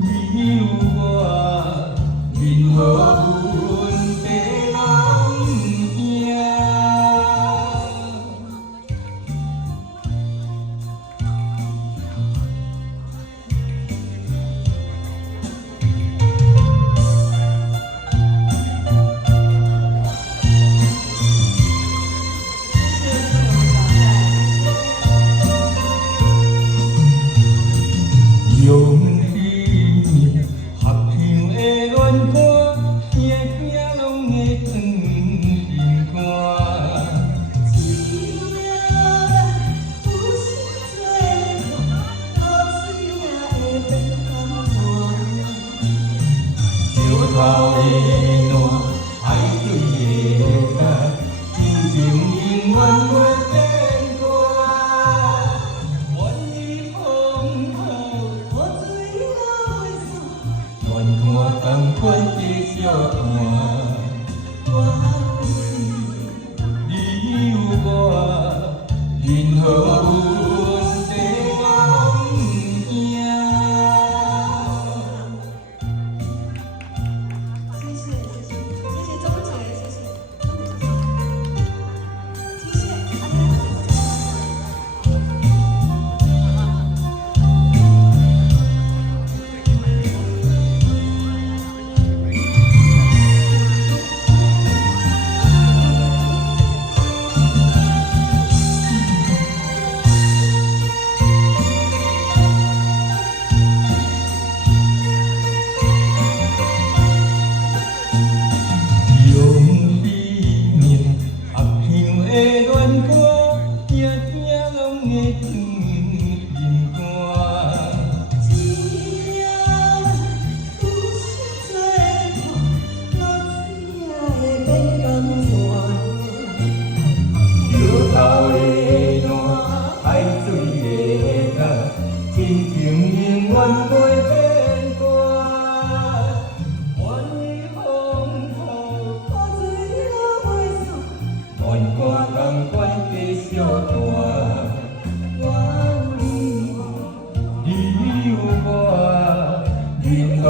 你有我，任何问题拢不惊。用彼年合唱的恋歌，听听拢会藏心肝。石头的烂，海水的干，真情永远袂变卦。愿你风雨，愿看同款的小摊。你有我，任何问题拢不惊。谢谢谢谢谢谢钟姐，谢谢谢谢，用彼年合唱的恋歌，听听拢会藏心肝。石头的烂，海水的干，真情永远袂变卦。愿你风雨，愿看同款的小摊。你有我，任何